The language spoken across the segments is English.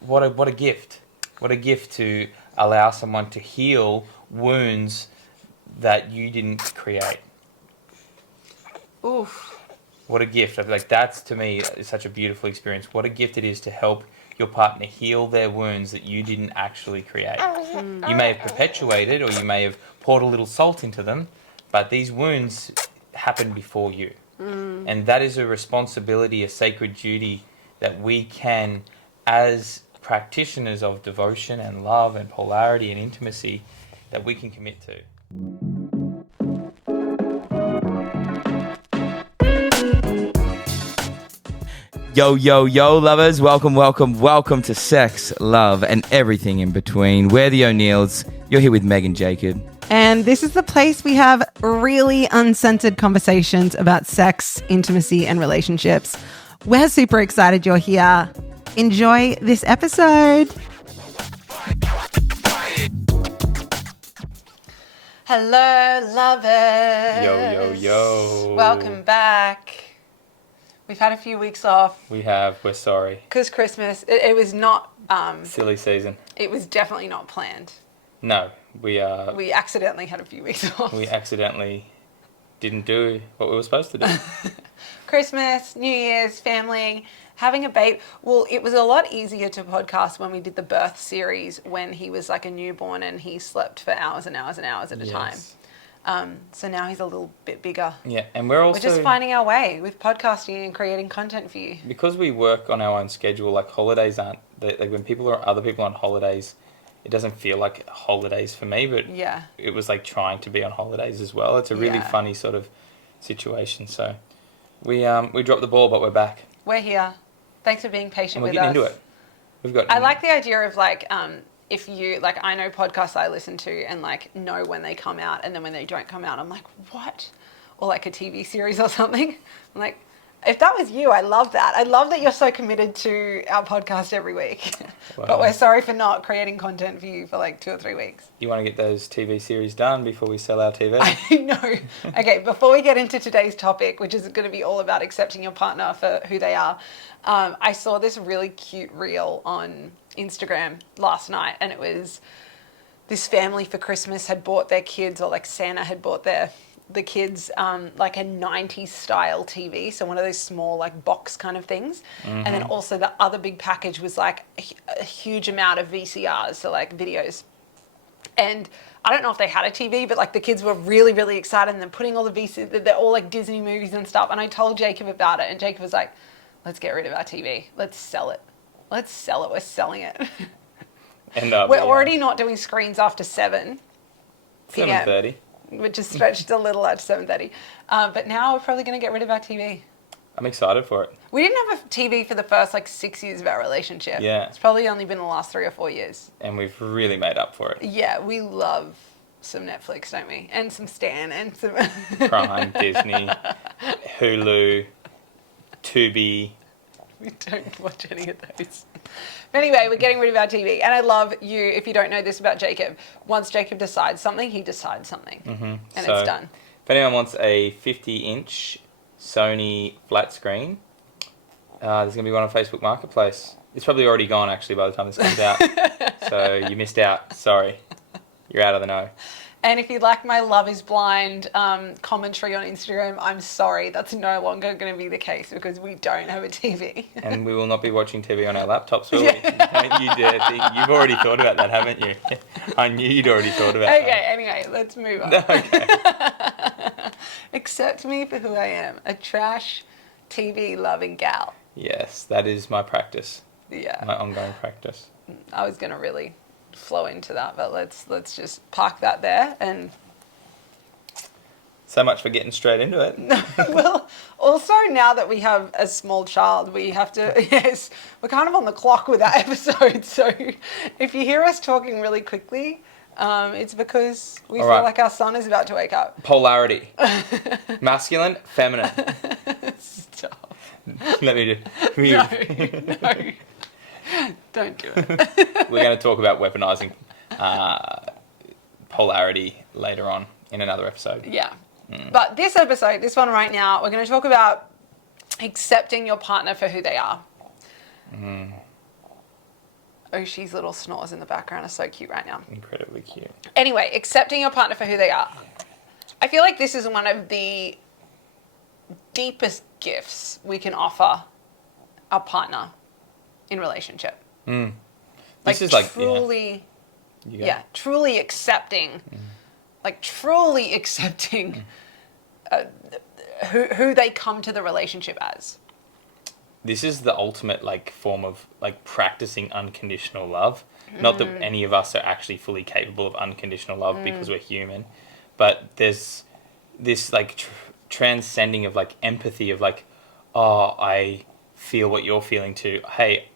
What a gift. What a gift to allow someone to heal wounds that you didn't create. Oof. What a gift. Like, that's, to me, is such a beautiful experience. What a gift it is to help your partner heal their wounds that you didn't actually create. You may have perpetuated, or you may have poured a little salt into them, but these wounds happened before you. And that is a responsibility, a sacred duty that we can, as practitioners of devotion and love and polarity and intimacy, that we can commit to. Yo, lovers. Welcome to Sex, Love, and Everything in Between. We're the O'Neills. You're here with Meg and Jacob. And this is the place we have really uncensored conversations about sex, intimacy, and relationships. We're super excited you're here. Enjoy this episode. Hello, lovers. Yo. Welcome back. We've had a few weeks off. We're sorry. Because Christmas, it was not... Silly season. It was definitely not planned. No, We accidentally had a few weeks off. we accidentally didn't do what we were supposed to do. Christmas, New Year's, family, having a baby. Well, it was a lot easier to podcast when we did the birth series when he was like a newborn and he slept for hours and hours and hours at a time. So now he's a little bit bigger. Yeah, and we're just finding our way with podcasting and creating content for you. Because we work on our own schedule, like holidays aren't... Like when other people are on holidays, it doesn't feel like holidays for me, but yeah, it was like trying to be on holidays as well. It's a really funny sort of situation. So we dropped the ball, but we're back. We're here. Thanks for being patient with us. And we're getting into it. I like the idea of like, if you, like, I know podcasts I listen to and like know when they come out, and then when they don't come out, I'm like, what? Or like a TV series or something. I'm like, if that was you, I love that. I love that you're so committed to our podcast every week. Wow. But we're sorry for not creating content for you for like 2 or 3 weeks. You want to get those TV series done before we sell our TV? I know. Okay, before we get into today's topic, which is going to be all about accepting your partner for who they are, I saw this really cute reel on Instagram last night, and it was this family for Christmas had bought their kids, or like Santa had bought the kids like a 90s style TV, so one of those small like box kind of things. And then also the other big package was like a huge amount of VCRs, so like videos. And I don't know if they had a TV, but like the kids were really, really excited, and they're putting all the VCRs, they're all like Disney movies and stuff. And I told Jacob about it, and Jacob was like, let's get rid of our TV. Let's sell it. Let's sell it. We're selling it. And we're already not doing screens after 7 p.m. 7:30. Which is stretched a little out to 7:30. But now we're probably going to get rid of our TV. I'm excited for it. We didn't have a TV for the first like 6 years of our relationship. Yeah. It's probably only been the last 3 or 4 years. And we've really made up for it. Yeah, we love some Netflix, don't we? And some Stan and some... Prime, Disney, Hulu, Tubi. We don't watch any of those. But anyway, we're getting rid of our TV. And I love you, if you don't know this about Jacob, once Jacob decides something, he decides something. And so, it's done. If anyone wants a 50-inch Sony flat screen, there's going to be one on Facebook Marketplace. It's probably already gone, actually, by the time this comes out. So you missed out. Sorry. You're out of the know. And if you like my Love is Blind commentary on Instagram, I'm sorry, that's no longer going to be the case because we don't have a TV. And we will not be watching TV on our laptops, will we? Don't you dare think. You've already thought about that, haven't you? I knew you'd already thought about that. Okay, anyway, let's move on. Okay. Accept me for who I am, a trash TV-loving gal. Yes, that is my practice. Yeah. My ongoing practice. I was going to really flow into that, but let's just park that there. And so much for getting straight into it. Well, also now that we have a small child, we have to, yes, we're kind of on the clock with that episode. So if you hear us talking really quickly, it's because we feel like our son is about to wake up. Polarity. Masculine, feminine. Stop. Let me do. No. Don't do it. We're going to talk about weaponizing polarity later on in another episode. Yeah. But this episode, this one right now, we're going to talk about accepting your partner for who they are. Oshi's little snores in the background are so cute right now. Incredibly cute. Anyway, accepting your partner for who they are. I feel like this is one of the deepest gifts we can offer our partner in relationship. This is like truly, truly accepting, truly accepting who they come to the relationship as. This is the ultimate like form of like practicing unconditional love. Not that any of us are actually fully capable of unconditional love because we're human, but there's this like transcending of like empathy of like, oh, I feel what you're feeling too. Hey,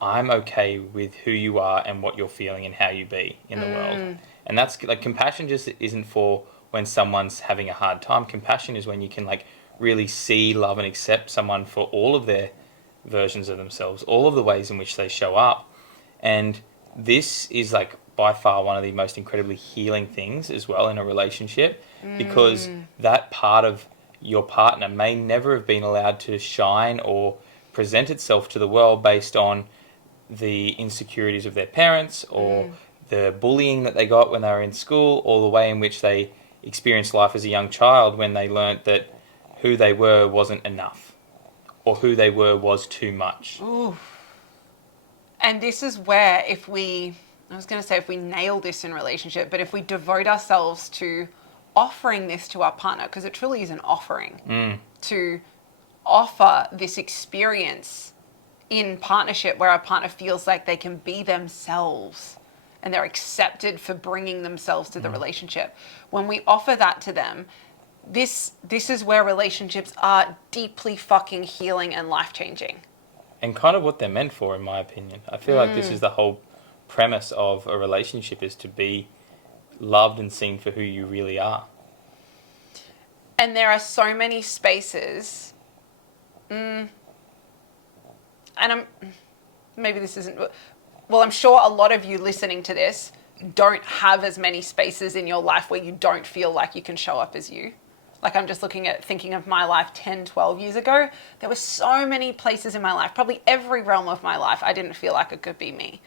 I'm okay with who you are and what you're feeling and how you be in the world. And that's like compassion just isn't for when someone's having a hard time. Compassion is when you can like really see, love and accept someone for all of their versions of themselves, all of the ways in which they show up. And this is like by far one of the most incredibly healing things as well in a relationship, because that part of your partner may never have been allowed to shine or present itself to the world based on the insecurities of their parents or the bullying that they got when they were in school, or the way in which they experienced life as a young child when they learnt that who they were wasn't enough or who they were was too much. Ooh. And this is where if we nail this in relationship, but if we devote ourselves to offering this to our partner, because it truly is an offering, to offer this experience in partnership where our partner feels like they can be themselves and they're accepted for bringing themselves to the relationship. When we offer that to them, this is where relationships are deeply fucking healing and life-changing. And kind of what they're meant for, in my opinion. I feel like this is the whole premise of a relationship, is to be loved and seen for who you really are. And there are so many spaces, and maybe this isn't, well, I'm sure a lot of you listening to this don't have as many spaces in your life where you don't feel like you can show up as you. Like, I'm just thinking of my life 10, 12 years ago. There were so many places in my life, probably every realm of my life, I didn't feel like it could be me.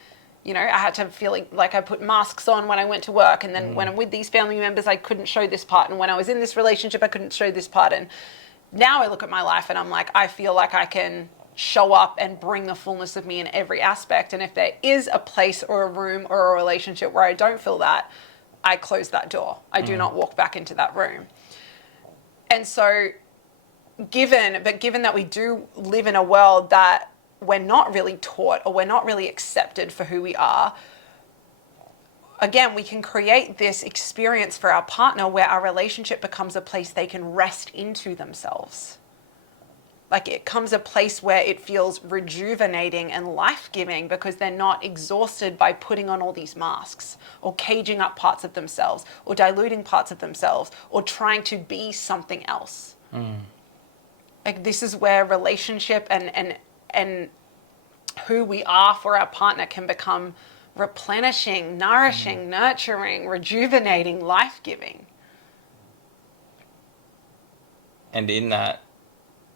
You know, I had to feel like I put masks on when I went to work. And then when I'm with these family members, I couldn't show this part. And when I was in this relationship, I couldn't show this part. And now I look at my life and I'm like, I feel like I can show up and bring the fullness of me in every aspect. And if there is a place or a room or a relationship where I don't feel that, I close that door. I do not walk back into that room. And so given that we do live in a world that we're not really taught or we're not really accepted for who we are, again, we can create this experience for our partner where our relationship becomes a place they can rest into themselves. Like, it comes a place where it feels rejuvenating and life-giving because they're not exhausted by putting on all these masks or caging up parts of themselves or diluting parts of themselves or trying to be something else. Like, this is where relationship and who we are for our partner can become replenishing, nourishing, nurturing, rejuvenating, life-giving. And in that,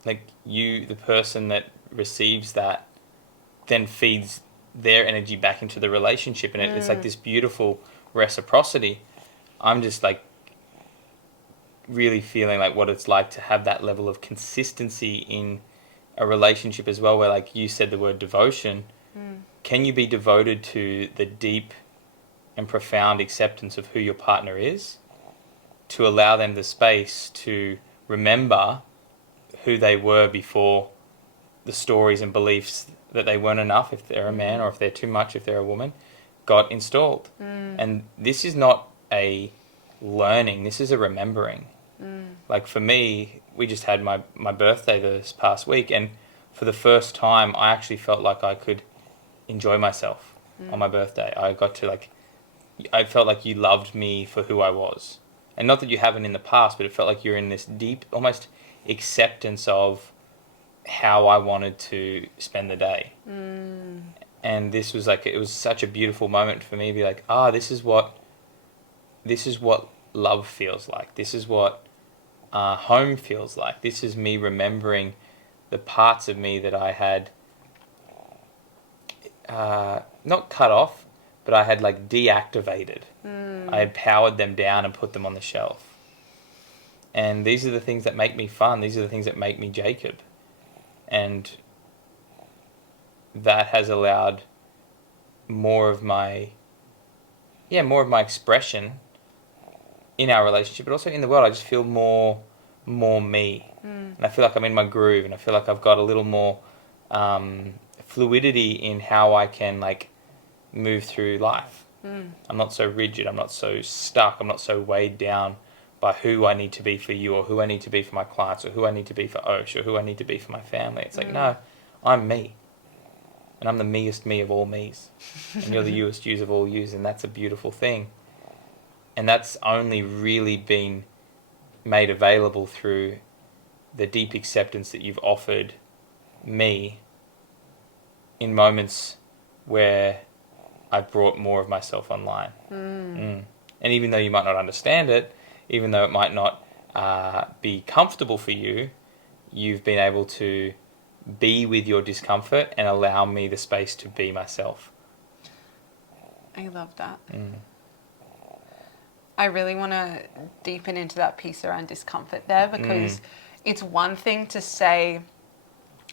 like, you, the person that receives that, then feeds their energy back into the relationship, and it's like this beautiful reciprocity. I'm just like really feeling like what it's like to have that level of consistency in a relationship as well, where, like you said, the word devotion. Can you be devoted to the deep and profound acceptance of who your partner is, to allow them the space to remember who they were before the stories and beliefs that they weren't enough if they're a man, or if they're too much if they're a woman, got installed. And this is not a learning, this is a remembering. Like, for me, we just had my birthday this past week, and for the first time I actually felt like I could enjoy myself on my birthday. I got to, like, I felt like you loved me for who I was. And not that you haven't in the past, but it felt like you're in this deep, almost acceptance of how I wanted to spend the day. And this was like, it was such a beautiful moment for me to be like, this is what love feels like. This is what home feels like. This is me remembering the parts of me that I had not cut off, but I had like deactivated. I had powered them down and put them on the shelf. And these are the things that make me fun. These are the things that make me Jacob. And that has allowed more of my expression in our relationship, but also in the world. I just feel more me. And I feel like I'm in my groove, and I feel like I've got a little more fluidity in how I can like move through life. I'm not so rigid. I'm not so stuck. I'm not so weighed down by who I need to be for you, or who I need to be for my clients, or who I need to be for Osh, or who I need to be for my family. It's like, no, I'm me. And I'm the meest me of all me's. And you're the youest yous of all yous, and that's a beautiful thing. And that's only really been made available through the deep acceptance that you've offered me in moments where I brought more of myself online. And even though you might not understand it, even though it might not be comfortable for you, you've been able to be with your discomfort and allow me the space to be myself. I love that. I really want to deepen into that piece around discomfort there, because it's one thing to say,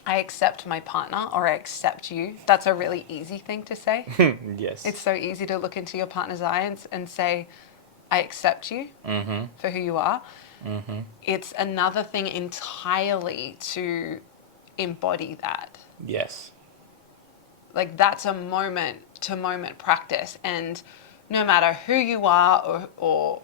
I accept my partner, or I accept you. That's a really easy thing to say. Yes. It's so easy to look into your partner's eyes and say, I accept you for who you are. It's another thing entirely to embody that. Yes. Like, that's a moment to moment practice, and no matter who you are or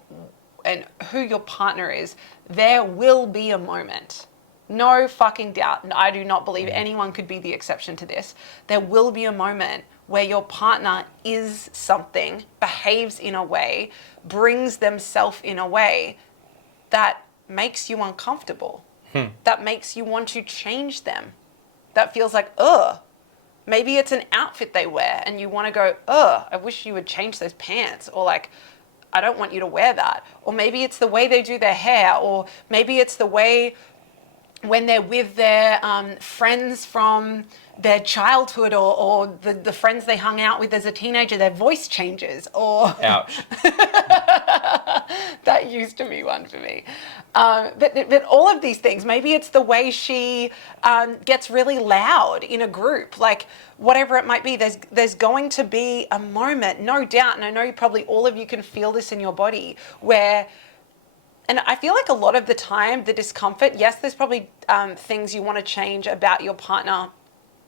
and who your partner is, there will be a moment. No fucking doubt. I do not believe anyone could be the exception to this. There will be a moment where your partner is something, behaves in a way, brings themselves in a way that makes you uncomfortable, that makes you want to change them, that feels like, ugh. Maybe it's an outfit they wear and you want to go, ugh, I wish you would change those pants, or like, I don't want you to wear that. Or maybe it's the way they do their hair, or maybe it's the way when they're with their friends from their childhood, or the friends they hung out with as a teenager, their voice changes, or... Ouch. That used to be one for me. But all of these things, maybe it's the way she gets really loud in a group, like whatever it might be, there's going to be a moment, no doubt, and I know probably all of you can feel this in your body, where... And I feel like a lot of the time, the discomfort, yes, there's probably things you want to change about your partner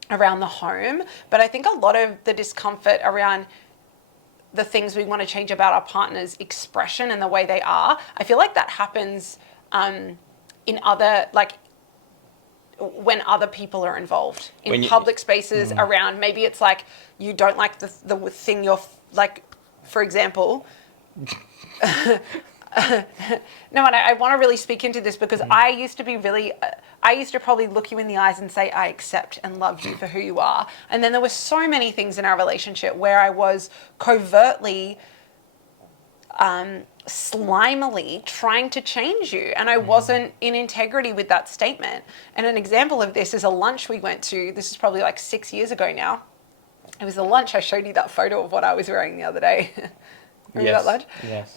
around the home, but I think a lot of the discomfort around the things we want to change about our partner's expression and the way they are, I feel like that happens in other, like, when other people are involved in public spaces around, maybe it's like you don't like the thing you're, like, for example... No, and I want to really speak into this, because I used to probably look you in the eyes and say, I accept and love you for who you are. And then there were so many things in our relationship where I was covertly, slimily trying to change you. And I wasn't in integrity with that statement. And an example of this is a lunch we went to. This is probably like 6 years ago now. It was a lunch. I showed you that photo of what I was wearing the other day. Remember that lunch? Yes.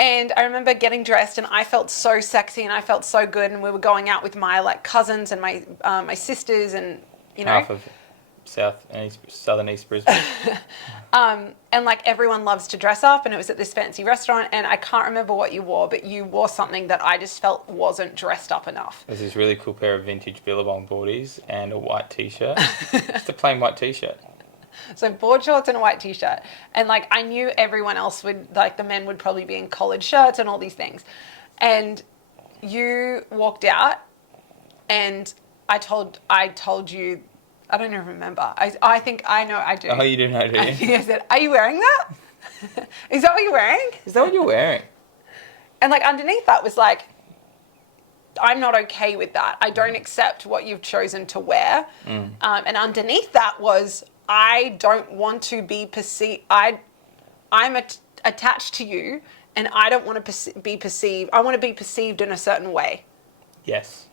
And I remember getting dressed, and I felt so sexy and I felt so good, and we were going out with my like cousins and my sisters, and you know, half of southern East Brisbane. and like everyone loves to dress up, and it was at this fancy restaurant, and I can't remember what you wore, but you wore something that I just felt wasn't dressed up enough. There's this really cool pair of vintage Billabong boardies and a white t-shirt, just a plain white t-shirt. So board shorts and a white t-shirt. And like, I knew everyone else would, like the men would probably be in collared shirts and all these things. And you walked out, and I told you, I don't even remember. I think I know I do. Oh, you do know, do you? I think I said, are you wearing that? Is that what you're wearing? Is that what you're wearing? And like underneath that was like, I'm not okay with that. I don't accept what you've chosen to wear. And underneath that was, I don't want to be perceived. I'm attached to you, and I don't want to be perceived. I want to be perceived in a certain way. Yes.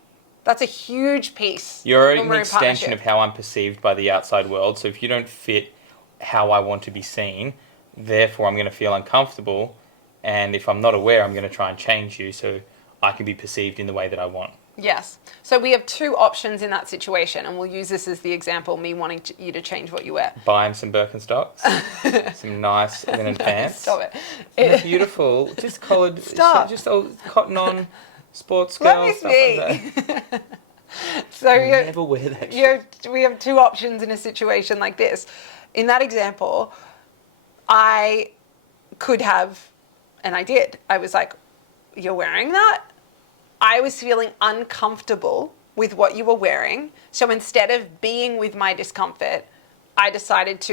That's a huge piece. You're when an we're in extension of partnership. how I'm perceived by the outside world. So if you don't fit how I want to be seen, therefore I'm going to feel uncomfortable. And if I'm not aware, I'm going to try and change you so I can be perceived in the way that I want. Yes. So we have two options in that situation, and we'll use this as the example, me wanting you to change what you wear. Buy him some Birkenstocks, some nice linen pants. Stop it. They're beautiful. Just collared, Stop. just old cotton on, sports Let girl, me stuff speak. like that. So I never wear that shit. we have two options in a situation like this. In that example, I could have, and I did. I was like, "You're wearing that?" I was feeling uncomfortable with what you were wearing. So instead of being with my discomfort, I decided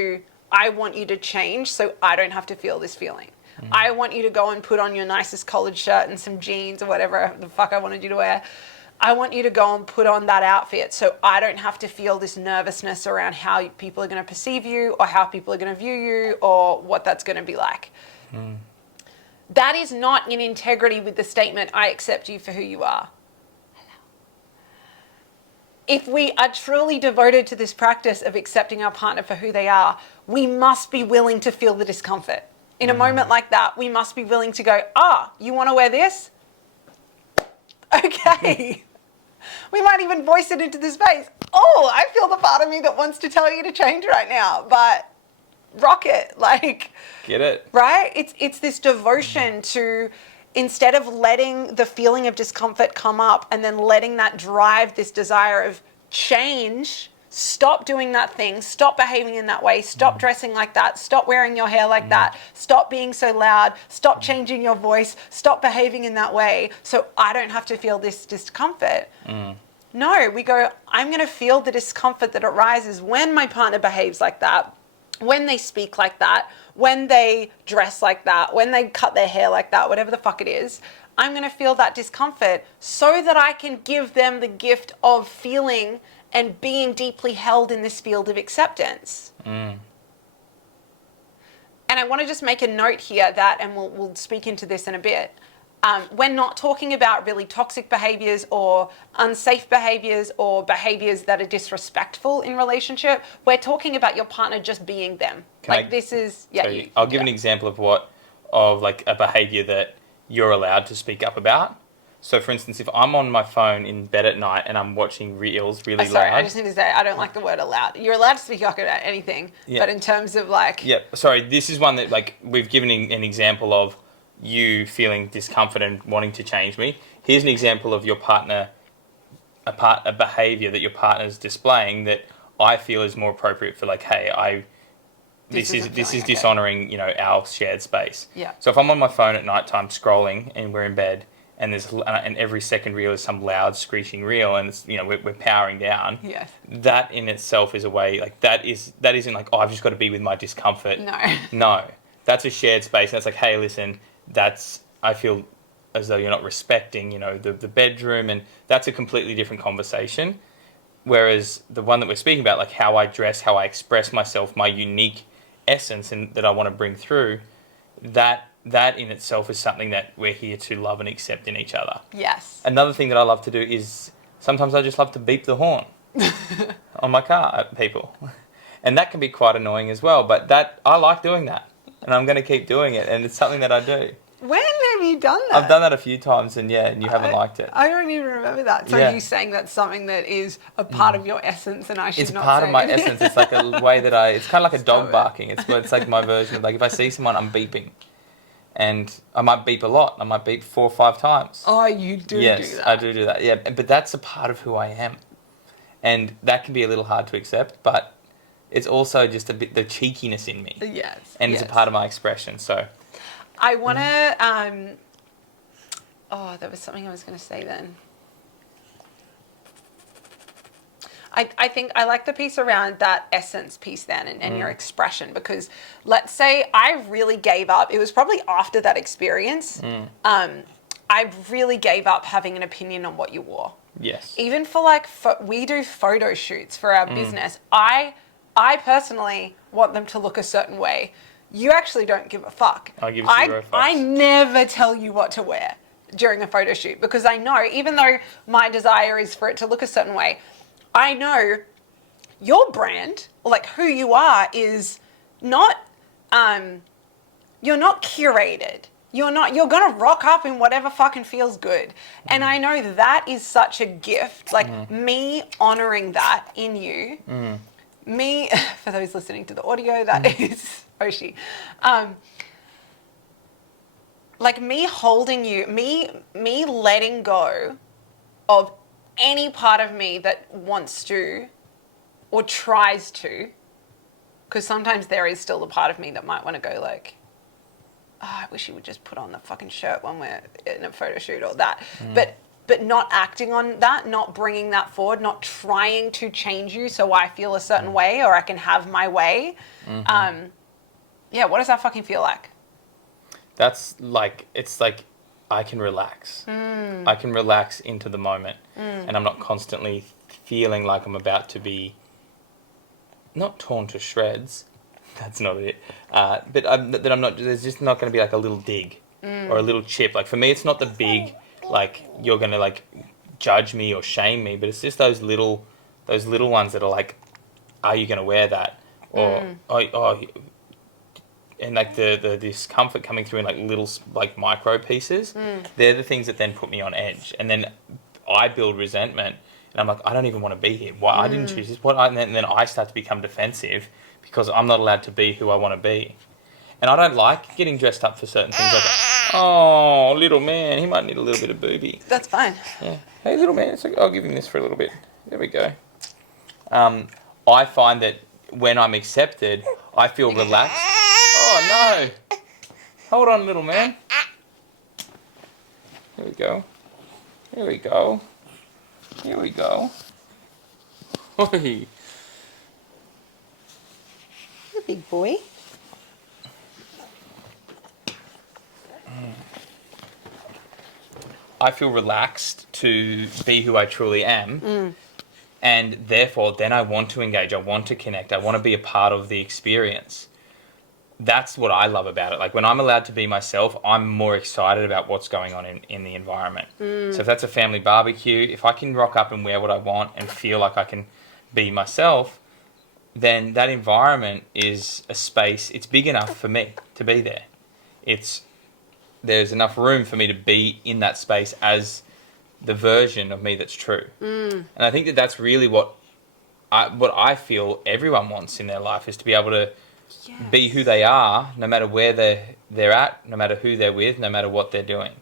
I want you to change so I don't have to feel this feeling. I want you to go and put on your nicest collared shirt and some jeans or whatever the fuck I wanted you to wear. I want you to go and put on that outfit so I don't have to feel this nervousness around how people are going to perceive you or how people are going to view you or what that's going to be like. That is not in integrity with the statement, I accept you for who you are. If we are truly devoted to this practice of accepting our partner for who they are, we must be willing to feel the discomfort. In a moment like that, we must be willing to go, you want to wear this? Okay. We might even voice it into the space. I feel the part of me that wants to tell you to change right now, but rock it. Get it? Right? It's this devotion to, instead of letting the feeling of discomfort come up and then letting that drive this desire of change, stop doing that thing, stop behaving in that way, stop dressing like that, stop wearing your hair like that, stop being so loud, stop changing your voice, stop behaving in that way so I don't have to feel this discomfort. No, we go, I'm going to feel the discomfort that arises when my partner behaves like that, when they speak like that, when they dress like that, when they cut their hair like that, whatever the fuck it is. I'm going to feel that discomfort so that I can give them the gift of feeling and being deeply held in this field of acceptance. And I want to just make a note here that, and we'll speak into this in a bit, we're not talking about really toxic behaviors or unsafe behaviors or behaviors that are disrespectful in relationship. We're talking about your partner just being them. I'll give an example of a behavior that you're allowed to speak up about. So, for instance, if I'm on my phone in bed at night and I'm watching reels really loud... I just need to say, I don't like the word allowed. You're allowed to speak up about anything, but in terms of this is one that, we've given an example of you feeling discomfort and wanting to change me. Here's an example of your partner, a behaviour that your partner's displaying that I feel is more appropriate for this is dishonouring, our shared space. Yeah. So if I'm on my phone at night time scrolling and we're in bed and and every second reel is some loud screeching reel and it's, we're powering down. Yes. That in itself is a way that isn't I've just got to be with my discomfort. No. That's a shared space and it's hey, listen, I feel as though you're not respecting, the bedroom, and that's a completely different conversation. Whereas the one that we're speaking about, how I dress, how I express myself, my unique essence and that I want to bring through, that in itself is something that we're here to love and accept in each other. Yes. Another thing that I love to do is sometimes I just love to beep the horn on my car at people. And that can be quite annoying as well, but I like doing that. And I'm going to keep doing it, and it's something that I do. When have you done that? I've done that a few times, and you haven't liked it. I don't even remember that. So you saying that's something that is a part of your essence, and I should not say it's part of my essence. It's a way that it's kind of like a dog barking. It's like my version of if I see someone, I'm beeping. And I might beep a lot. I might beep 4 or 5 times. Oh, you do do that. Yes, I do that. Yeah, but that's a part of who I am. And that can be a little hard to accept, but it's also just a bit the cheekiness in me. Yes. And it's a part of my expression, so... I want to... there was something I was going to say then. I think I like the piece around that essence piece then and your expression, because let's say I really gave up. It was probably after that experience. I really gave up having an opinion on what you wore. Yes. Even for we do photo shoots for our business. I personally want them to look a certain way. You actually don't give a fuck. I give 0 fucks. I never tell you what to wear. during a photo shoot, because I know, even though my desire is for it to look a certain way, I know your brand, like who you are, is not, you're not curated. You're going to rock up in whatever fucking feels good. And I know that is such a gift. Like me honoring that in you, me, for those listening to the audio, that is Oshi. Like me holding you, me letting go of any part of me that wants to or tries to, because sometimes there is still the part of me that might want to go like, oh, I wish you would just put on the fucking shirt when we're in a photo shoot or that. But not acting on that, not bringing that forward, not trying to change you so I feel a certain way or I can have my way. Yeah, what does that fucking feel like? That's like, it's like I can relax. I can relax into the moment, and I'm not constantly feeling like I'm about to be not torn to shreds. That's not it. But I'm not. There's just not going to be like a little dig or a little chip. Like for me, it's not the big like you're going to like judge me or shame me, but it's just those little ones that are like, are you going to wear that? Or and like the discomfort coming through in like little like micro pieces. They're the things that then put me on edge, and then I build resentment, and I'm like, I don't even want to be here. Why I didn't choose this? And then I start to become defensive because I'm not allowed to be who I want to be, and I don't like getting dressed up for certain things. Like, oh, little man, he might need a little bit of booby. That's fine. Yeah. Hey, little man, it's like, I'll give him this for a little bit. There we go. I find that when I'm accepted, I feel relaxed. Oh, no. Hold on, little man. Here we go. Here we go. Here we go. Oi. You're a big boy. I feel relaxed to be who I truly am. And therefore, then I want to engage. I want to connect. I want to be a part of the experience. That's what I love about it. Like when I'm allowed to be myself, I'm more excited about what's going on in the environment. So if that's a family barbecue, if I can rock up and wear what I want and feel like I can be myself, then that environment is a space. It's big enough for me to be there. There's enough room for me to be in that space as the version of me that's true. And I think that that's really what I feel everyone wants in their life, is to be able to be who they are, no matter where they're at, no matter who they're with, no matter what they're doing.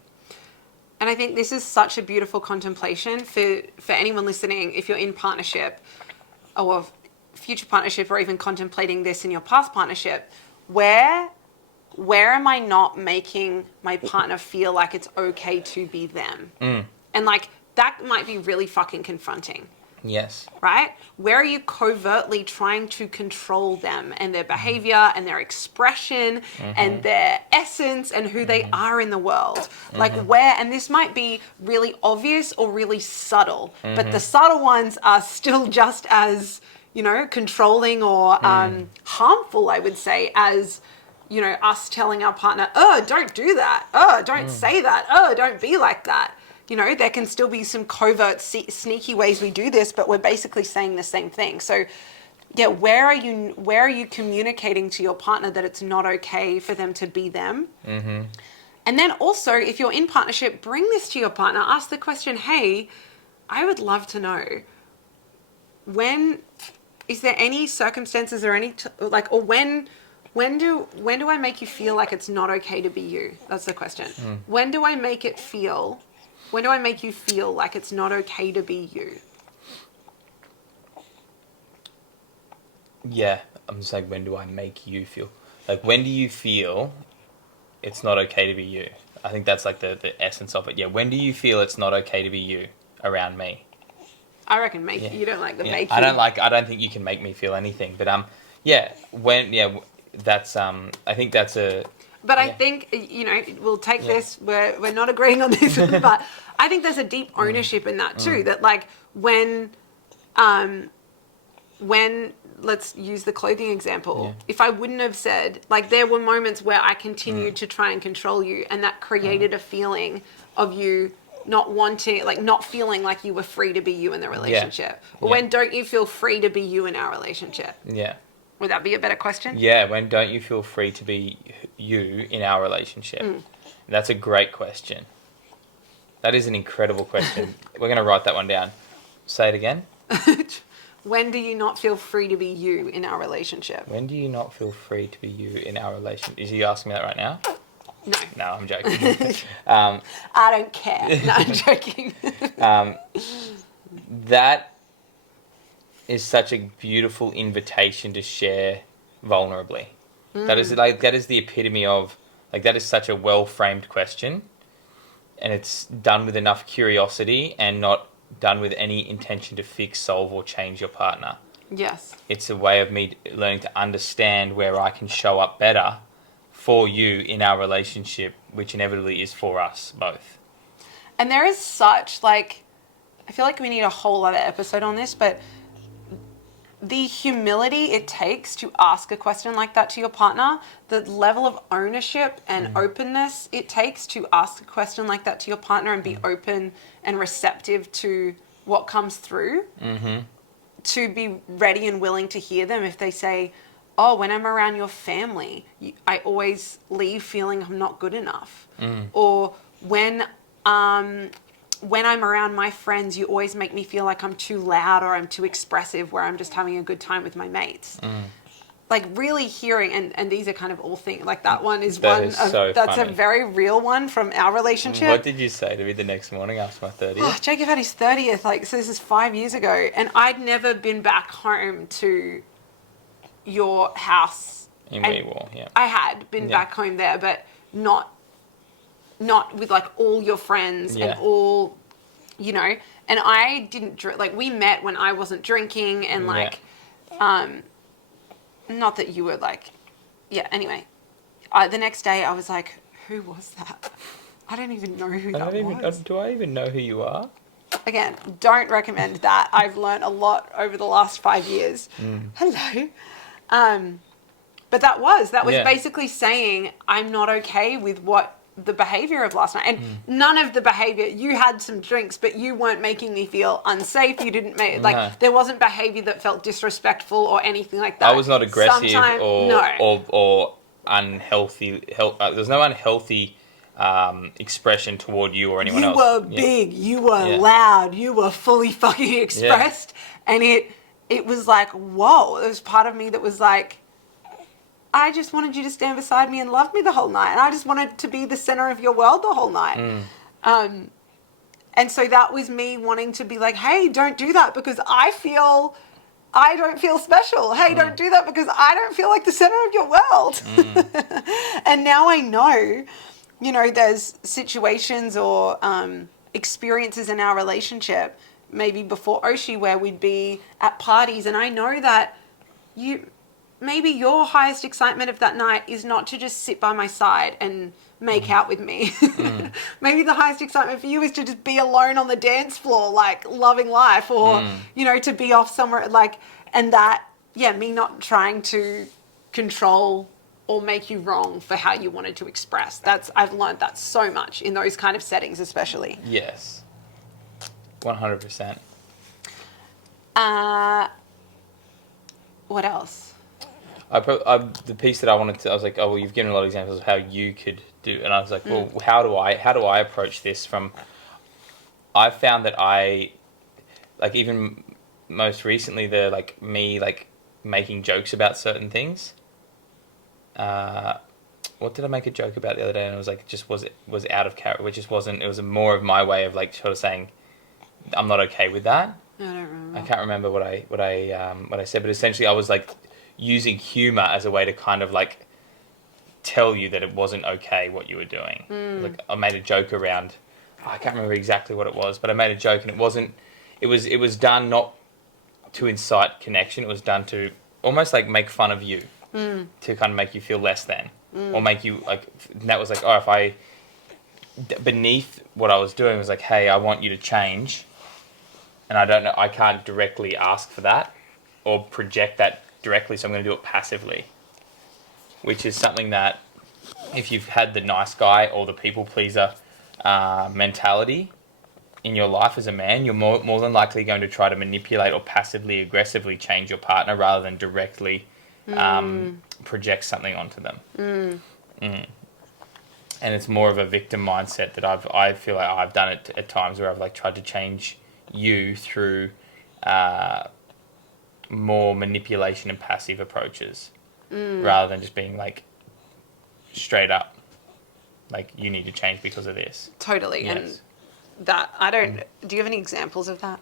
And I think this is such a beautiful contemplation for anyone listening, if you're in partnership or future partnership, or even contemplating this in your past partnership, where am I not making my partner feel like it's okay to be them? And like, that might be really fucking confronting. Yes. Right? Where are you covertly trying to control them and their behavior and their expression and their essence and who they are in the world? Like where, and this might be really obvious or really subtle, but the subtle ones are still just as, controlling or harmful, I would say, as, us telling our partner, oh, don't do that. Oh, don't say that. Oh, don't be like that. There can still be some covert, sneaky ways we do this, but we're basically saying the same thing. So, yeah, where are you communicating to your partner that it's not okay for them to be them? And then also, if you're in partnership, bring this to your partner. Ask the question, hey, I would love to know, is there any circumstances or any, when do I make you feel like it's not okay to be you? That's the question. When do I make you feel like it's not okay to be you? Yeah, I'm just like, when do I make you feel? Like, when do you feel it's not okay to be you? I think that's like the essence of it. Yeah, when do you feel it's not okay to be you around me? I reckon you don't like the make you. I don't think you can make me feel anything. But that's I think that's a. But I think, we'll take this, we're not agreeing on this, but I think there's a deep ownership in that too, that like when, let's use the clothing example, if I wouldn't have said, like there were moments where I continued to try and control you, and that created a feeling of you not wanting, like not feeling like you were free to be you in the relationship? Or Yeah. when don't you feel free to be you in our relationship? Yeah. Would that be a better question? Yeah, when don't you feel free to be you in our relationship? That's a great question. That is an incredible question. We're going to write that one down. Say it again. When do you not feel free to be you in our relationship? When do you not feel free to be you in our relationship? Is you asking me that right now? No. No, I'm joking. I don't care. No, I'm joking. That is such a beautiful invitation to share vulnerably. That is the epitome of, like, that is such a well-framed question, and it's done with enough curiosity and not done with any intention to fix, solve, or change your partner. Yes. It's a way of me learning to understand where I can show up better for you in our relationship, which inevitably is for us both. And there is such, like, I feel like we need a whole other episode on this, but the humility it takes to ask a question like that to your partner, the level of ownership and openness it takes to ask a question like that to your partner and be open and receptive to what comes through, to be ready and willing to hear them if they say, oh, when I'm around your family, I always leave feeling I'm not good enough. Or when I'm around my friends, you always make me feel like I'm too loud or I'm too expressive where I'm just having a good time with my mates. Like really hearing, and these are kind of all things, like that one is That one is of, so that's funny. a very real one from our relationship. What did you say to me the next morning after my 30th? Oh, Jacob had his 30th, like, so this is 5 years ago, and I'd never been back home to your house. In Weewall, yeah. I had been back home there, but not with like all your friends and all, you know, and I didn't drink, like we met when I wasn't drinking and like, not that you were like, anyway, the next day I was like, who was that? I don't even know who that was. Do I even know who you are? Again, don't recommend that. I've learned a lot over the last 5 years. Hello. But that was basically saying I'm not okay with what the behavior of last night, and none of the behavior, you had some drinks but you weren't making me feel unsafe, you didn't make there wasn't behavior that felt disrespectful or anything like that. I was not aggressive or unhealthy. There's no unhealthy expression toward you or anyone else. You were big, you were loud, you were fully fucking expressed, and it was like, whoa, there was part of me that was like, I just wanted you to stand beside me and love me the whole night. And I just wanted to be the center of your world the whole night. And so that was me wanting to be like, hey, don't do that because I don't feel special. Hey, don't do that because I don't feel like the center of your world. And now I know, you know, there's situations or experiences in our relationship, maybe before Oshi, where we'd be at parties. And I know that maybe your highest excitement of that night is not to just sit by my side and make out with me. Maybe the highest excitement for you is to just be alone on the dance floor, like loving life, or, you know, to be off somewhere like, and that, me not trying to control or make you wrong for how you wanted to express. I've learned that so much in those kind of settings, especially. Yes. 100%. What else? The piece that I wanted to, I was like, oh, well, you've given a lot of examples of how you could do, and I was like, well, how do I approach this from, I've found that like even most recently, me making jokes about certain things. What did I make a joke about the other day? And it was like, just was out of character, which just wasn't, it was more of my way of like sort of saying, I'm not okay with that. I don't remember. I can't remember what I said, but essentially I was like using humor as a way to kind of like tell you that it wasn't okay what you were doing. Like I made a joke around, I can't remember exactly what it was, but I made a joke and it was done not to incite connection. It was done to almost like make fun of you, to kind of make you feel less than, or make you like. And that was like, oh, if I beneath what I was doing was like, hey, I want you to change, and I don't know, I can't directly ask for that or project that directly, so I'm going to do it passively, which is something that if you've had the nice guy or the people pleaser mentality in your life as a man, you're more than likely going to try to manipulate or passively aggressively change your partner rather than directly project something onto them. And it's more of a victim mindset that I feel like I've done it at times where I've like tried to change you through more manipulation and passive approaches rather than just being like straight up like you need to change because of this. Totally. Yes. And that I don't. Do you have any examples of that?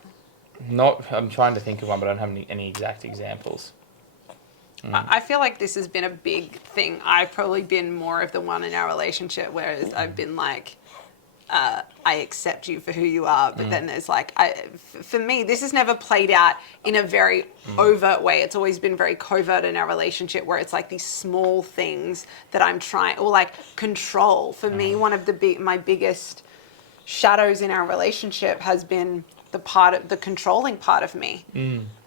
I'm trying to think of one, but I don't have any exact examples. I feel like this has been a big thing. I've probably been more of the one in our relationship, whereas I've been like, I accept you for who you are, but then there's like, for me, this has never played out in a very overt way. It's always been very covert in our relationship, where it's like these small things that I'm trying, or like control. For me, one of my biggest shadows in our relationship has been the controlling part of me.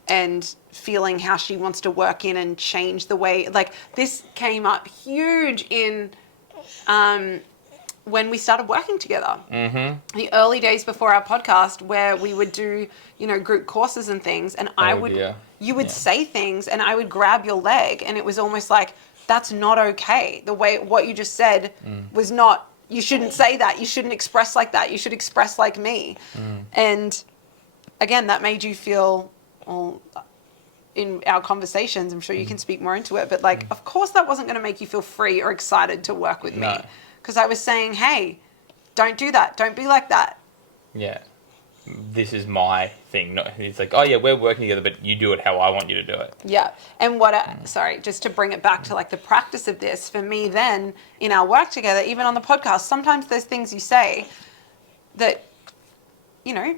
And feeling how she wants to work in and change the way, like this came up huge in when we started working together. The early days before our podcast, where we would do, group courses and things, and you would say things and I would grab your leg, and it was almost like, that's not okay. What you just said was not, you shouldn't say that. You shouldn't express like that. You should express like me. And again, that made you feel, in our conversations, I'm sure you can speak more into it, but like, of course that wasn't going to make you feel free or excited to work with me, because I was saying, hey, don't do that. Don't be like that. Yeah. This is my thing. It's like, oh yeah, we're working together, but you do it how I want you to do it. Yeah. And just to bring it back to like the practice of this, for me then, in our work together, even on the podcast, sometimes there's things you say that,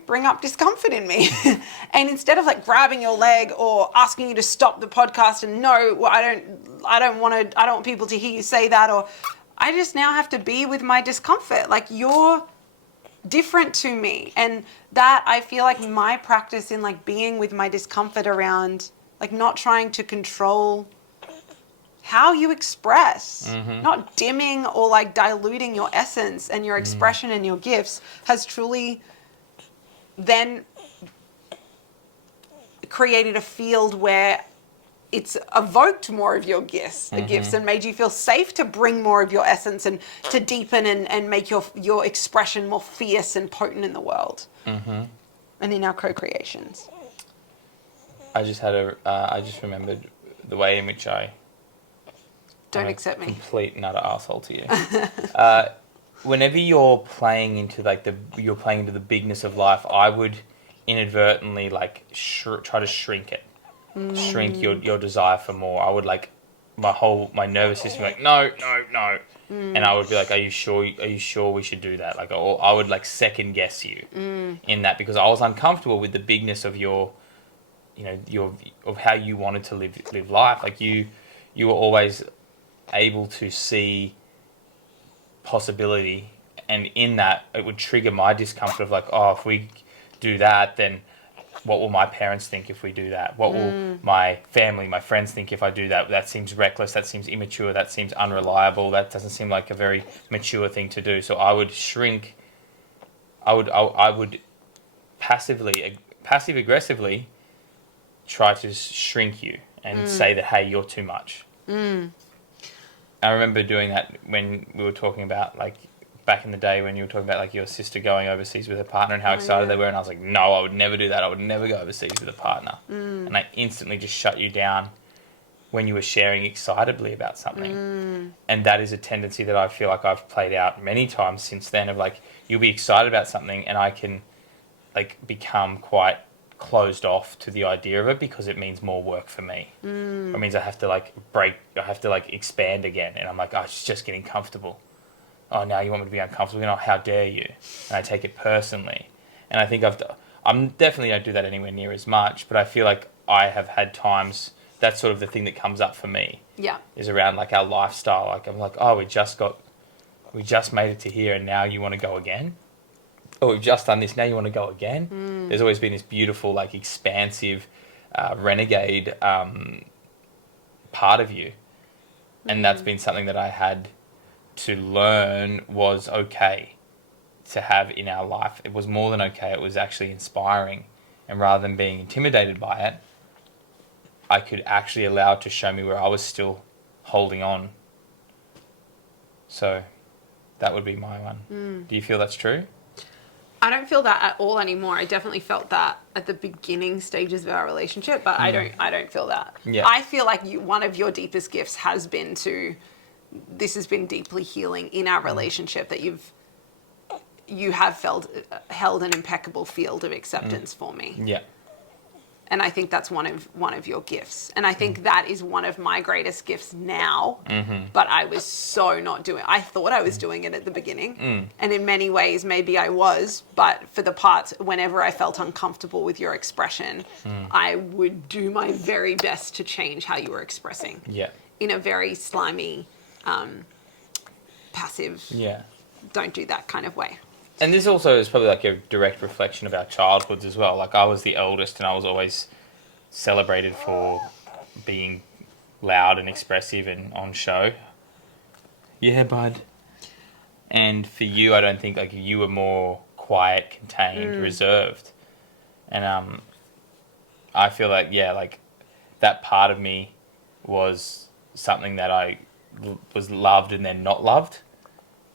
bring up discomfort in me. And instead of like grabbing your leg or asking you to stop the podcast and no, well, I don't want people to hear you say that, or I just now have to be with my discomfort. Like, you're different to me. And that, I feel like my practice in like being with my discomfort around like not trying to control how you express, not dimming or like diluting your essence and your expression and your gifts, has truly then created a field where it's evoked more of your gifts and made you feel safe to bring more of your essence and to deepen and make your expression more fierce and potent in the world and in our co-creations. I just remembered the way in which I don't accept me. Complete and utter asshole to you. Whenever you're playing into the bigness of life, I would inadvertently like try to shrink it, shrink your desire for more. I would like my nervous system like no, and I would be like, are you sure we should do that? Like, or I would like second guess you in that, because I was uncomfortable with the bigness of your of how you wanted to live life. Like you were always able to see possibility, and in that it would trigger my discomfort of like, oh, if we do that, then what will my parents think if we do that? What will my family, my friends think if I do that? That seems reckless, that seems immature, that seems unreliable, that doesn't seem like a very mature thing to do. So I would shrink, I would passive aggressively try to shrink you and say that, hey, you're too much. I remember doing that when we were talking about like back in the day when you were talking about like your sister going overseas with her partner and how excited they were, and I was like, no, I would never do that. I would never go overseas with a partner. And I instantly just shut you down when you were sharing excitedly about something. And that is a tendency that I feel like I've played out many times since then, of like, you'll be excited about something and I can like become quite closed off to the idea of it because it means more work for me. It means I have to like expand again, and I'm like, oh, it's just getting comfortable. Oh, now you want me to be uncomfortable? Oh, how dare you? And I take it personally. And I think I'm definitely don't do that anywhere near as much, but I feel like I have had times, that's sort of the thing that comes up for me. Yeah. Is around like our lifestyle. Like I'm like, oh, we just made it to here and now you want to go again? Oh, we've just done this, now you want to go again? There's always been this beautiful, like expansive, renegade part of you. And that's been something that I had to learn was okay. to have in our life. It was more than okay. It was actually inspiring. And rather than being intimidated by it, I could actually allow it to show me where I was still holding on. So that would be my one. Do you feel that's true? I don't feel that at all anymore. I definitely felt that at the beginning stages of our relationship, but I don't feel that. Yeah. I feel like one of your deepest gifts has been this has been deeply healing in our relationship, that you have held an impeccable field of acceptance for me. Yeah. And I think that's one of your gifts. And I think that is one of my greatest gifts now. But I was so not doing it. I thought I was doing it at the beginning. And in many ways, maybe I was. But for the parts, whenever I felt uncomfortable with your expression, I would do my very best to change how you were expressing. Yeah. In a very slimy, passive, don't do that kind of way. And this also is probably like a direct reflection of our childhoods as well. Like I was the eldest and I was always celebrated for being loud and expressive and on show. Yeah, bud. And for you, I don't think, like, you were more quiet, contained, reserved. And I feel like, like that part of me was something that I was loved and then not loved.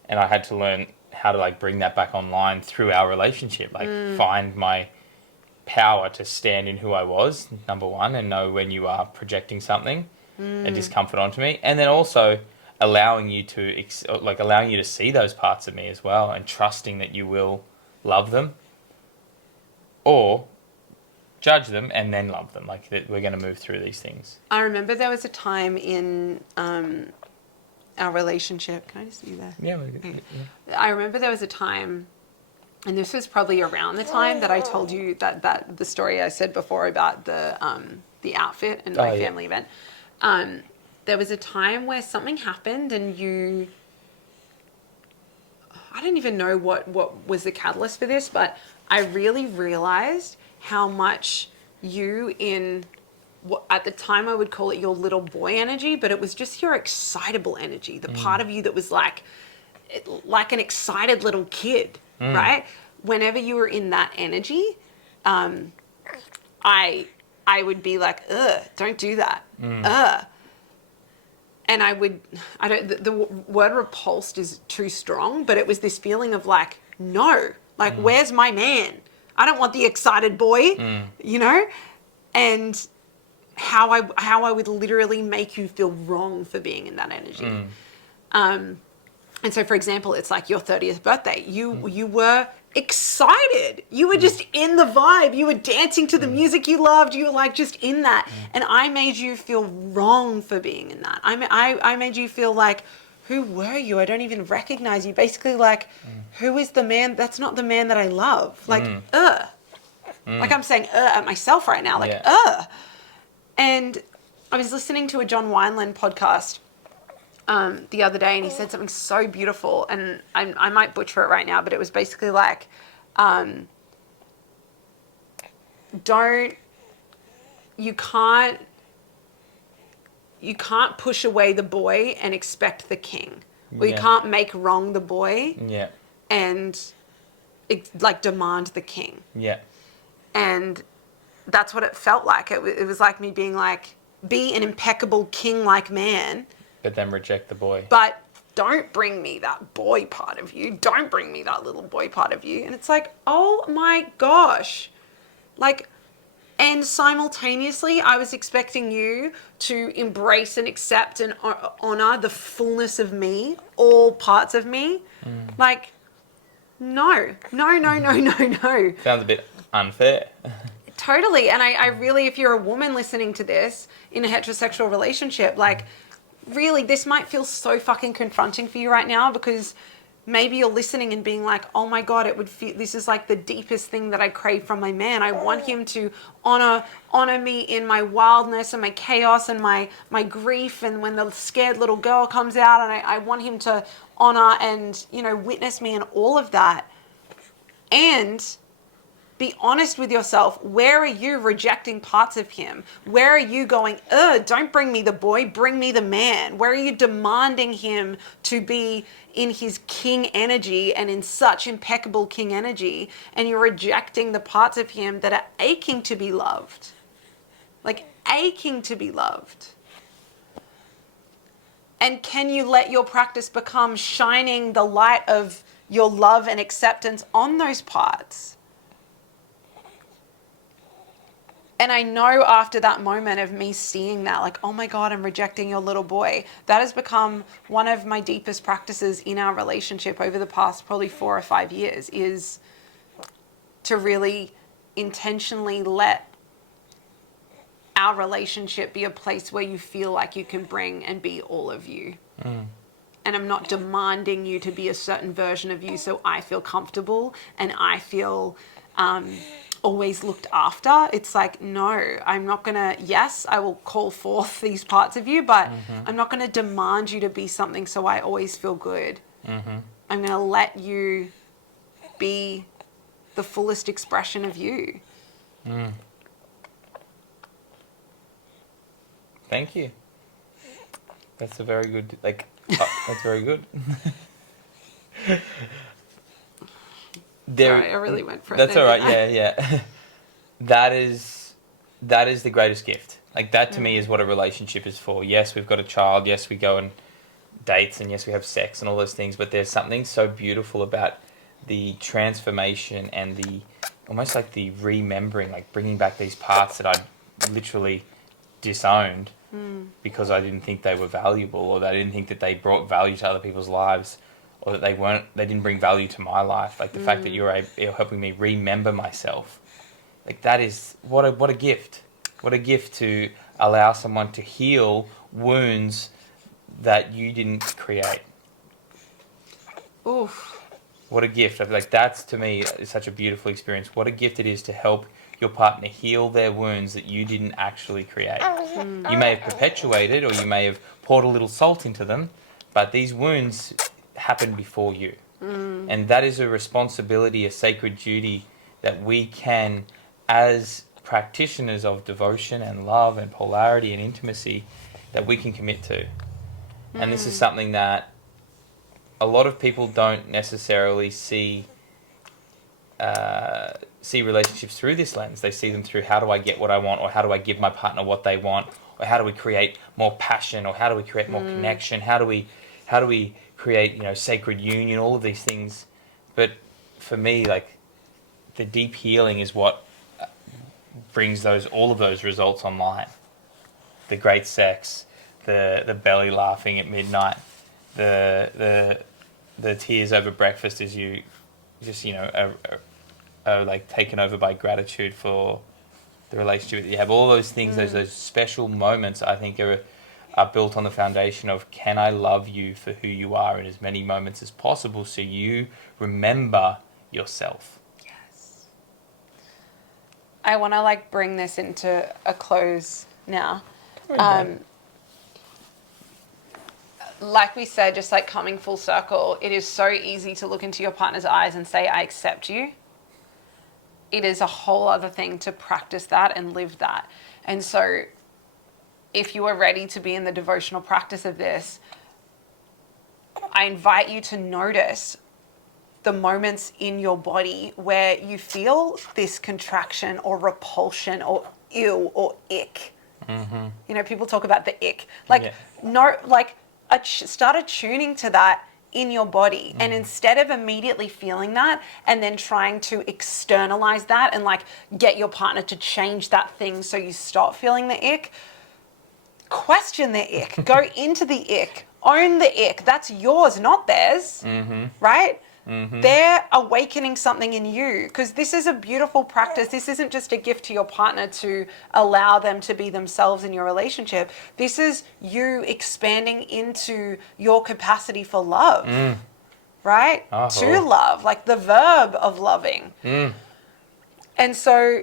And I had to learn how to, like, bring that back online through our relationship, like find my power to stand in who I was, number one, and know when you are projecting something and discomfort onto me, and then also allowing you to see those parts of me as well, and trusting that you will love them or judge them and then love them, like that we're going to move through these things. I remember there was a time in our relationship. Can I just be there? Yeah. I remember there was a time, and this was probably around the time that I told you that the story I said before about the outfit and my family event. There was a time where something happened and I don't even know what was the catalyst for this, but I really realized how much you, in what at the time I would call it your little boy energy, but it was just your excitable energy, the part of you that was like an excited little kid, right? Whenever you were in that energy, I would be like, don't do that. And the word repulsed is too strong, but it was this feeling of like, no, like, where's my man? I don't want the excited boy, you know? And how I would literally make you feel wrong for being in that energy. And so, for example, it's like your 30th birthday. You were excited. You were just in the vibe. You were dancing to the music you loved. You were like just in that. And I made you feel wrong for being in that. I made you feel like, who were you? I don't even recognize you. Basically, like, who is the man? That's not the man that I love. Like, Like I'm saying at myself right now. Like, And I was listening to a John Wineland podcast the other day, and he said something so beautiful, and I might butcher it right now, but it was basically like, you can't push away the boy and expect the king. Or you can't make wrong the boy and like demand the king. And that's what it felt like. It was like me being like, be an impeccable king-like man, but then reject the boy. But don't bring me that boy part of you. Don't bring me that little boy part of you. And it's like, oh my gosh. Like, and simultaneously, I was expecting you to embrace and accept and honor the fullness of me, all parts of me. Like, no. Sounds a bit unfair. Totally. And I really, if you're a woman listening to this in a heterosexual relationship, like, really, this might feel so fucking confronting for you right now, because maybe you're listening and being like, oh my God, this is like the deepest thing that I crave from my man. I want him to honor me in my wildness and my chaos and my grief, and when the scared little girl comes out, and I want him to honor and, witness me and all of that. And be honest with yourself. Where are you rejecting parts of him? Where are you going, don't bring me the boy, bring me the man? Where are you demanding him to be in his king energy and in such impeccable king energy, and you're rejecting the parts of him that are aching to be loved? Like aching to be loved. And can you let your practice become shining the light of your love and acceptance on those parts? And I know after that moment of me seeing that, like, oh my God, I'm rejecting your little boy, that has become one of my deepest practices in our relationship over the past probably 4 or 5 years, is to really intentionally let our relationship be a place where you feel like you can bring and be all of you. And I'm not demanding you to be a certain version of you so I feel comfortable and I feel always looked after. It's like, no, I'm not going to, yes, I will call forth these parts of you, but I'm not going to demand you to be something so I always feel good. I'm going to let you be the fullest expression of you. Thank you. That's a very good, that's very good. Sorry, I really went for it. That's all right. Yeah. That is the greatest gift. Like that to me is what a relationship is for. Yes, we've got a child. Yes, we go on dates, and yes, we have sex and all those things. But there's something so beautiful about the transformation and the almost like the remembering, like bringing back these parts that I literally disowned because I didn't think they were valuable, or I didn't think that they brought value to other people's lives, or that they didn't bring value to my life. Like the fact that you're helping me remember myself, like that is what a gift. What a gift to allow someone to heal wounds that you didn't create. Oof. What a gift. Like that's to me is such a beautiful experience. What a gift it is to help your partner heal their wounds that you didn't actually create. You may have perpetuated, or you may have poured a little salt into them, but these wounds happened before you. And that is a responsibility, a sacred duty that we can, as practitioners of devotion and love and polarity and intimacy, that we can commit to. And this is something that a lot of people don't necessarily see relationships through this lens. They see them through, how do I get what I want, or how do I give my partner what they want, or how do we create more passion, or how do we create more connection, how do we create sacred union, all of these things. But for me, like the deep healing is what brings all of those results online. The great sex, the belly laughing at midnight, the tears over breakfast as you just are like taken over by gratitude for the relationship that you have. All those things, those special moments, I think are built on the foundation of, can I love you for who you are in as many moments as possible, so you remember yourself. Yes. I want to bring this into a close now. Like we said, just coming full circle, it is so easy to look into your partner's eyes and say, I accept you. It is a whole other thing to practice that and live that. And so if you are ready to be in the devotional practice of this, I invite you to notice the moments in your body where you feel this contraction or repulsion or ew or ick. People talk about the ick. Start attuning to that in your body. And instead of immediately feeling that and then trying to externalize that and get your partner to change that thing so you stop feeling the ick, question the ick. Go into the ick. Own the ick. That's yours, not theirs. Right? They're awakening something in you, because this is a beautiful practice. This isn't just a gift to your partner to allow them to be themselves in your relationship. This is you expanding into your capacity for love, right? To love, the verb of loving. And so,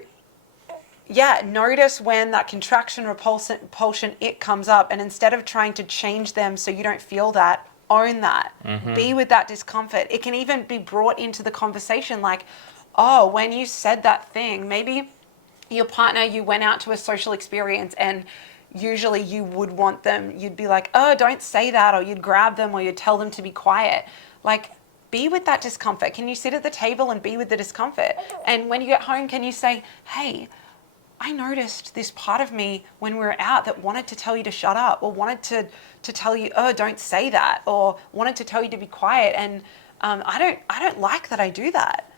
notice when that contraction, repulsion, it comes up, and instead of trying to change them so you don't feel that, own that. Be with that discomfort. It can even be brought into the conversation oh, when you said that thing, maybe your partner, you went out to a social experience and usually you would want them, you'd be like, oh, don't say that, or you'd grab them or you'd tell them to be quiet. Like, be with that discomfort. Can you sit at the table and be with the discomfort? And when you get home, can you say, hey, I noticed this part of me when we were out that wanted to tell you to shut up, or wanted to tell you, oh, don't say that, or wanted to tell you to be quiet. And I don't like that I do that.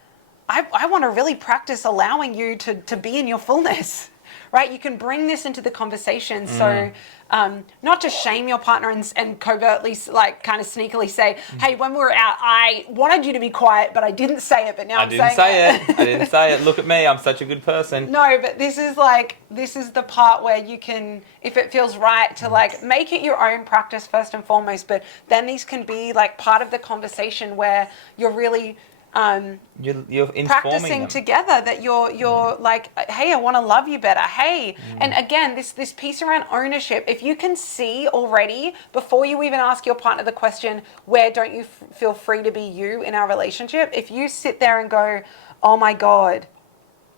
I want to really practice allowing you to be in your fullness, right? You can bring this into the conversation. So not to shame your partner and covertly, like, kind of sneakily say, hey, when we were out, I wanted you to be quiet, but I didn't say it, but now I'm saying it. I didn't say it. Look at me. I'm such a good person. No, but this is the part where you can, if it feels right, to like make it your own practice first and foremost, but then these can be like part of the conversation where you're really you're practicing them together, that you're like, hey, I want to love you better. Hey, and again, this piece around ownership, if you can see already before you even ask your partner the question, where don't you feel free to be you in our relationship? If you sit there and go, oh my God,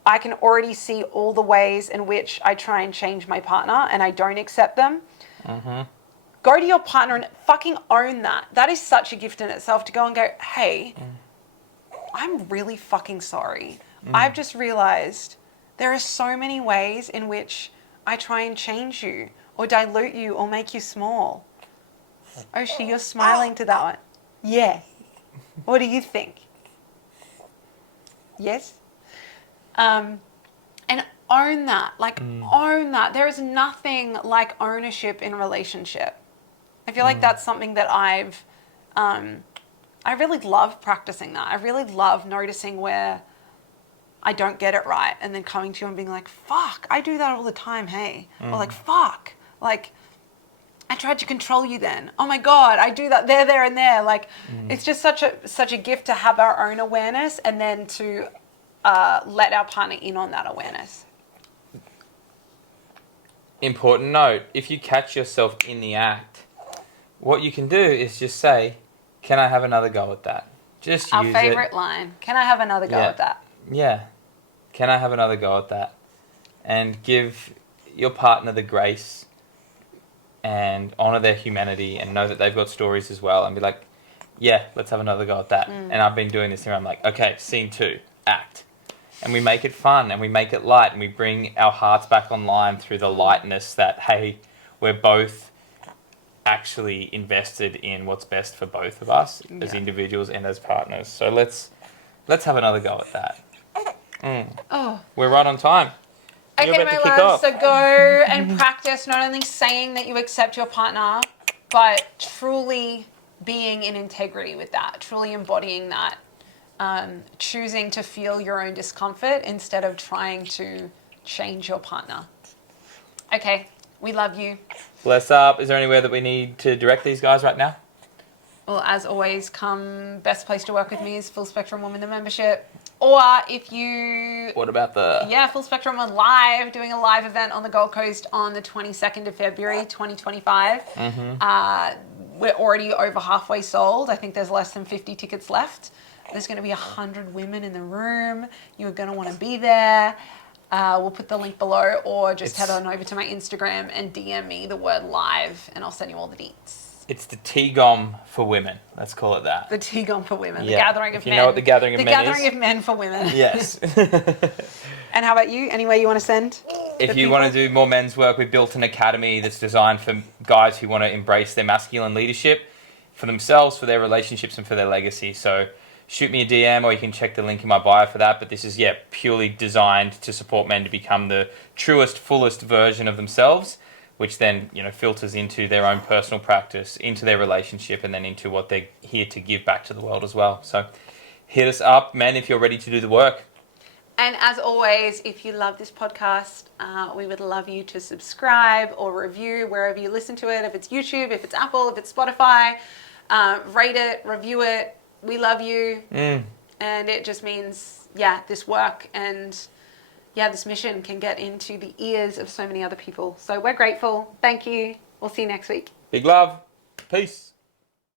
I can already see all the ways in which I try and change my partner and I don't accept them. Go to your partner and fucking own that. That is such a gift in itself, to go and go, hey, I'm really fucking sorry. I've just realized there are so many ways in which I try and change you or dilute you or make you small. Oshi, you're smiling to that one. Yeah. What do you think? Yes? And own that. Like, own that. There is nothing like ownership in relationship. I feel like that's something that I really love practicing that. I really love noticing where I don't get it right and then coming to you and being like, fuck, I do that all the time, hey. Or like, fuck, like, I tried to control you then. Oh my God, I do that there, and there. Like, it's just such a gift to have our own awareness and then to let our partner in on that awareness. Important note, if you catch yourself in the act, what you can do is just say, can I have another go at that? Just our use favorite line. Can I have another go at that? Yeah. Can I have another go at that? And give your partner the grace and honor their humanity and know that they've got stories as well, and be like, yeah, let's have another go at that. And I've been doing this here. I'm like, okay, scene 2, act. And we make it fun and we make it light and we bring our hearts back online through the lightness that, hey, we're both actually invested in what's best for both of us as individuals and as partners. So let's have another go at that. Oh, we're right on time. Okay, my love, so go and practice not only saying that you accept your partner, but truly being in integrity with that, truly embodying that, choosing to feel your own discomfort instead of trying to change your partner. Okay, we love you. Bless up. Is there anywhere that we need to direct these guys right now? Well, as always, best place to work with me is Full Spectrum Woman, the membership. Or if you... What about the... Yeah, Full Spectrum Woman Live, doing a live event on the Gold Coast on the 22nd of February, 2025. We're already over halfway sold. I think there's less than 50 tickets left. There's going to be 100 women in the room. You're going to want to be there. We'll put the link below, or just head on over to my Instagram and DM me the word live, and I'll send you all the deets. It's the T-GOM for women. Let's call it that. The T-GOM for women. Yeah. The gathering of men. You know what the gathering of men is? The gathering of men for women. Yes. And how about you? Anywhere you want to send? If you want to do more men's work, we've built an academy that's designed for guys who want to embrace their masculine leadership for themselves, for their relationships, and for their legacy. So shoot me a DM, or you can check the link in my bio for that. But this is, purely designed to support men to become the truest, fullest version of themselves, which then, filters into their own personal practice, into their relationship, and then into what they're here to give back to the world as well. So hit us up, men, if you're ready to do the work. And as always, if you love this podcast, we would love you to subscribe or review wherever you listen to it. If it's YouTube, if it's Apple, if it's Spotify, rate it, review it. We love you. And it just means, this work and this mission can get into the ears of so many other people. So we're grateful. Thank you. We'll see you next week. Big love. Peace.